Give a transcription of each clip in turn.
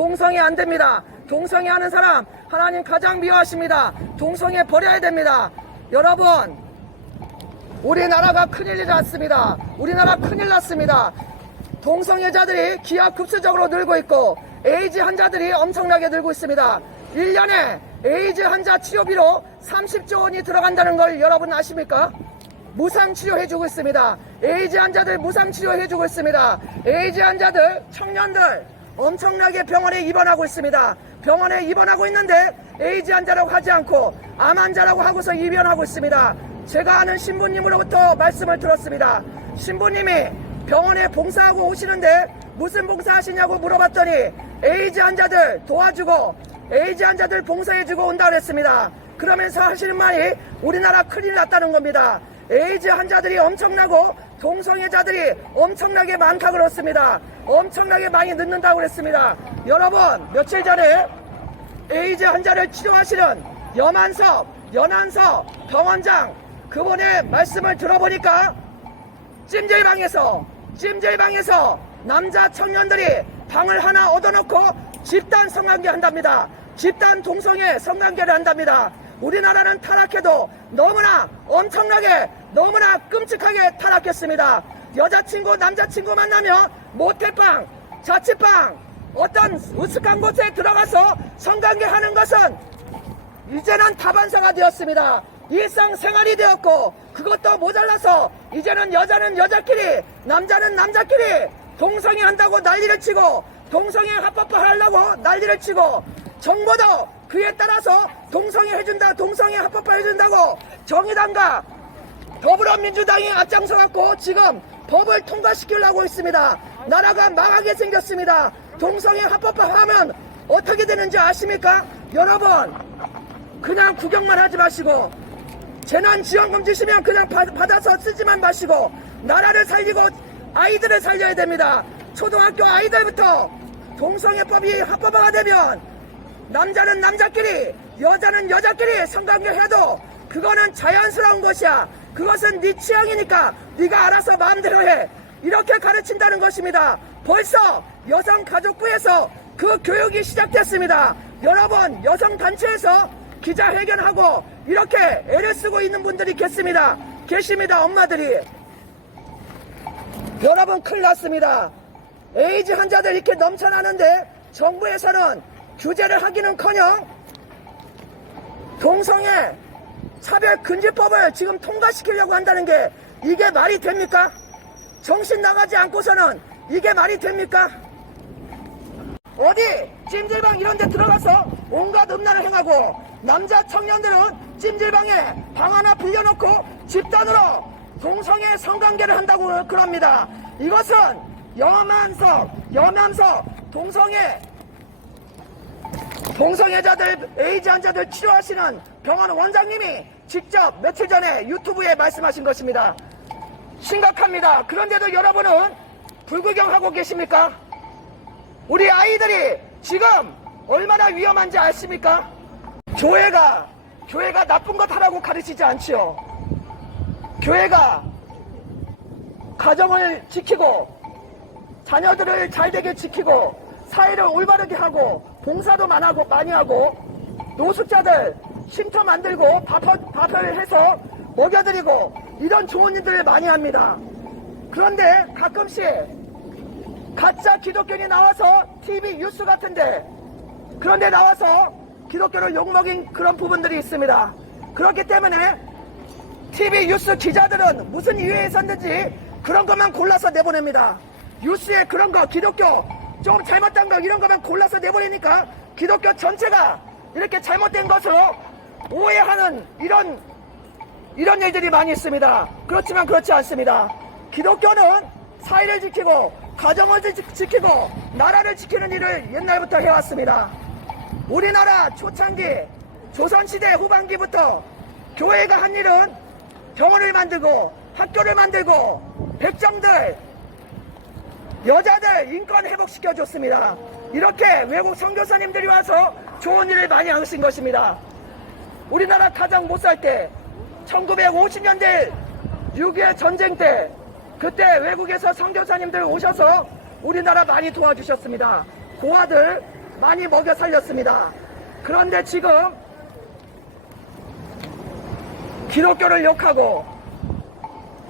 동성애 안 됩니다. 동성애 하는 사람 하나님 가장 미워하십니다. 동성애 버려야 됩니다. 여러분, 우리나라가 큰일이 났습니다. 우리나라 큰일 났습니다. 동성애자들이 기하급수적으로 늘고 있고 에이즈 환자들이 엄청나게 늘고 있습니다. 1년에 에이즈 환자 치료비로 30조 원이 들어간다는 걸 여러분 아십니까? 무상 치료해주고 있습니다. 에이즈 환자들 무상 치료해주고 있습니다. 에이즈 환자들, 청년들 엄청나게 병원에 입원하고 있습니다. 병원에 입원하고 있는데 에이즈 환자라고 하지 않고 암 환자라고 하고서 입원하고 있습니다. 제가 아는 신부님으로부터 말씀을 들었습니다. 신부님이 병원에 봉사하고 오시는데 무슨 봉사하시냐고 물어봤더니 에이즈 환자들 도와주고 에이즈 환자들 봉사해주고 온다 그랬습니다. 그러면서 하시는 말이 우리나라 큰일 났다는 겁니다. 에이즈 환자들이 엄청나고 동성애자들이 엄청나게 많다고 그렇습니다. 엄청나게 많이 늦는다고 그랬습니다. 여러분, 며칠 전에 에이즈 환자를 치료하시는 연한섭 병원장 그분의 말씀을 들어보니까 찜질방에서 남자 청년들이 방을 하나 얻어놓고 집단 성관계 한답니다. 집단 동성애 성관계를 한답니다. 우리나라는 타락해도 너무나 엄청나게 너무나 끔찍하게 타락했습니다. 여자친구 남자친구 만나면 모텔방 자취방 어떤 으슥한 곳에 들어가서 성관계 하는 것은 이제는 다반사가 되었습니다. 일상생활이 되었고 그것도 모자라서 이제는 여자는 여자끼리 남자는 남자끼리 동성애 한다고 난리를 치고 동성애 합법화하려고 난리를 치고 정부도 그에 따라서 동성애 합법화 해준다고 정의당과 더불어민주당이 앞장서갖고 지금 법을 통과시키려고 있습니다. 나라가 망하게 생겼습니다. 동성애 합법화하면 어떻게 되는지 아십니까? 여러분, 그냥 구경만 하지 마시고 재난지원금 주시면 그냥 받아서 쓰지만 마시고 나라를 살리고 아이들을 살려야 됩니다. 초등학교 아이들부터 동성애법이 합법화가 되면 남자는 남자끼리 여자는 여자끼리 성관계 해도 그거는 자연스러운 것이야. 그것은 네 취향이니까 네가 알아서 마음대로 해. 이렇게 가르친다는 것입니다. 벌써 여성가족부에서 그 교육이 시작됐습니다. 여러분, 여성단체에서 기자회견하고 이렇게 애를 쓰고 있는 분들이 계십니다. 엄마들이. 여러분, 큰일 났습니다. 에이즈 환자들 이렇게 넘쳐나는데 정부에서는 규제를 하기는커녕 동성애 차별금지법을 지금 통과시키려고 한다는 게 이게 말이 됩니까? 정신 나가지 않고서는 이게 말이 됩니까? 어디 찜질방 이런 데 들어가서 온갖 음란을 행하고 남자 청년들은 찜질방에 방 하나 빌려놓고 집단으로 동성애 성관계를 한다고 그럽니다. 이것은 여면서 동성애자들 에이즈 환자들 치료하시는 병원 원장님이 직접 며칠 전에 유튜브에 말씀하신 것입니다. 심각합니다. 그런데도 여러분은 불구경하고 계십니까? 우리 아이들이 지금 얼마나 위험한지 아십니까? 교회가 나쁜 것 하라고 가르치지 않지요. 교회가 가정을 지키고 자녀들을 잘되게 지키고 사회를 올바르게 하고 봉사도 많이 하고 노숙자들 쉼터 만들고 밥을 해서 먹여드리고 이런 좋은 일들을 많이 합니다. 그런데 가끔씩 가짜 기독교인이 나와서 TV 뉴스 같은데 그런데 나와서 기독교를 욕먹인 그런 부분들이 있습니다. 그렇기 때문에 TV 뉴스 기자들은 무슨 이유에 있었는지 그런 것만 골라서 내보냅니다. 뉴스에 그런 거 기독교 좀 잘못된 거 이런 것만 골라서 내보내니까 기독교 전체가 이렇게 잘못된 것으로 오해하는 이런 일들이 많이 있습니다. 그렇지만 그렇지 않습니다. 기독교는 사회를 지키고 가정을 지키고 나라를 지키는 일을 옛날부터 해왔습니다. 우리나라 초창기 조선시대 후반기부터 교회가 한 일은 병원을 만들고 학교를 만들고 백정들 여자들 인권 회복시켜줬습니다. 이렇게 외국 선교사님들이 와서 좋은 일을 많이 하신 것입니다. 우리나라 가장 못 살 때 1950년대 6.25 전쟁 때 그때 외국에서 선교사님들 오셔서 우리나라 많이 도와주셨습니다. 고아들 많이 먹여 살렸습니다. 그런데 지금 기독교를 욕하고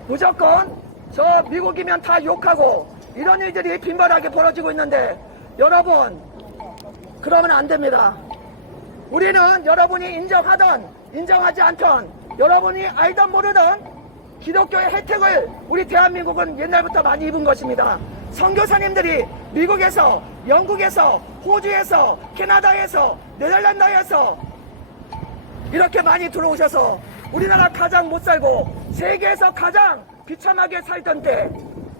무조건 저 미국이면 다 욕하고 이런 일들이 빈번하게 벌어지고 있는데 여러분, 그러면 안 됩니다. 우리는 여러분이 인정하든 인정하지 않든 여러분이 알든 모르든 기독교의 혜택을 우리 대한민국은 옛날부터 많이 입은 것입니다. 선교사님들이 미국에서, 영국에서, 호주에서, 캐나다에서, 네덜란드에서 이렇게 많이 들어오셔서 우리나라 가장 못 살고 세계에서 가장 비참하게 살던 때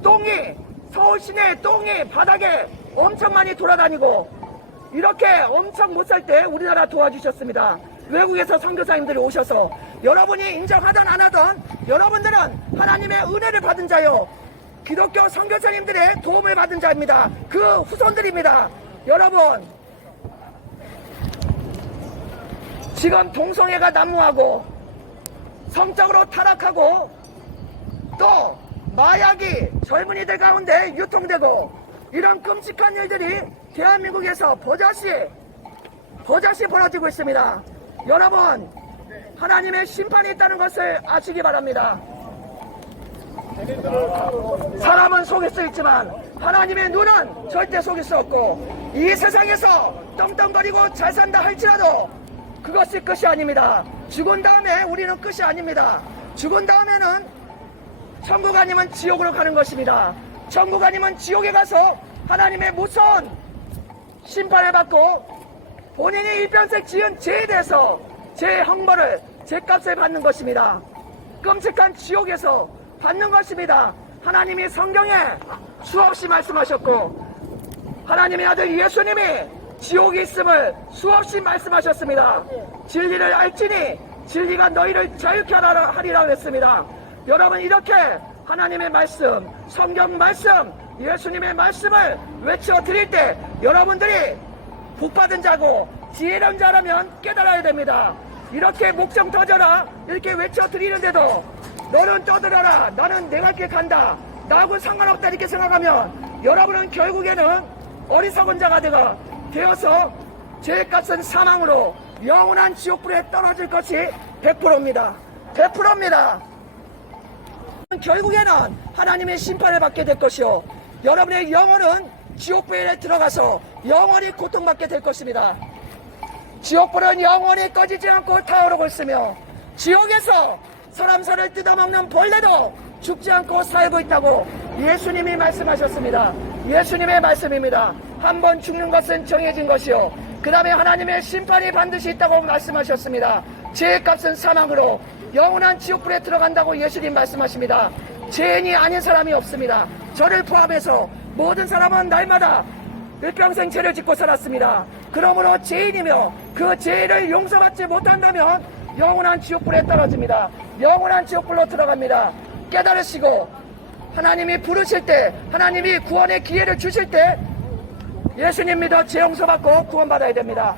똥이, 서울 시내 똥이 바닥에 엄청 많이 돌아다니고 이렇게 엄청 못 살 때 우리나라 도와주셨습니다. 외국에서 선교사님들이 오셔서 여러분이 인정하든 안 하든 여러분들은 하나님의 은혜를 받은 자요, 기독교 선교사님들의 도움을 받은 자입니다. 그 후손들입니다. 여러분, 지금 동성애가 난무하고 성적으로 타락하고 또 마약이 젊은이들 가운데 유통되고 이런 끔찍한 일들이 대한민국에서 버젓이 벌어지고 있습니다. 여러분, 하나님의 심판이 있다는 것을 아시기 바랍니다. 사람은 속일 수 있지만 하나님의 눈은 절대 속일 수 없고 이 세상에서 떵떵거리고 잘 산다 할지라도 그것이 끝이 아닙니다. 죽은 다음에 우리는 끝이 아닙니다. 죽은 다음에는 천국 아니면 지옥으로 가는 것입니다. 천국 아니면 지옥에 가서 하나님의 무서운 심판을 받고 본인이 일평생 지은 죄에 대해서 죄의 형벌을, 죄값을 받는 것입니다. 끔찍한 지옥에서 받는 것입니다. 하나님이 성경에 수없이 말씀하셨고 하나님의 아들 예수님이 지옥이 있음을 수없이 말씀하셨습니다. 진리를 알지니 진리가 너희를 자유케 하리라 그랬습니다. 여러분, 이렇게 하나님의 말씀, 성경 말씀, 예수님의 말씀을 외쳐 드릴 때 여러분들이 복받은 자고 지혜로운 자라면 깨달아야 됩니다. 이렇게 목청 터져라 이렇게 외쳐 드리는데도 너는 떠들어라, 나는 내가 길 간다, 나하고 상관없다 이렇게 생각하면 여러분은 결국에는 어리석은 자가 되어서 죄값은 사망으로 영원한 지옥불에 떨어질 것이 100%입니다. 100%입니다. 결국에는 하나님의 심판을 받게 될 것이요, 여러분의 영혼은 지옥불에 들어가서 영원히 고통받게 될 것입니다. 지옥불은 영원히 꺼지지 않고 타오르고 있으며 지옥에서 사람 살을 뜯어먹는 벌레도 죽지 않고 살고 있다고 예수님이 말씀하셨습니다. 예수님의 말씀입니다. 한 번 죽는 것은 정해진 것이요, 그 다음에 하나님의 심판이 반드시 있다고 말씀하셨습니다. 죄의 값은 사망으로 영원한 지옥불에 들어간다고 예수님 말씀하십니다. 죄인이 아닌 사람이 없습니다. 저를 포함해서 모든 사람은 날마다 일평생 죄를 짓고 살았습니다. 그러므로 죄인이며 그 죄를 용서받지 못한다면 영원한 지옥불에 떨어집니다. 영원한 지옥불로 들어갑니다. 깨달으시고 하나님이 부르실 때, 하나님이 구원의 기회를 주실 때 예수님 믿어 죄 용서받고 구원받아야 됩니다.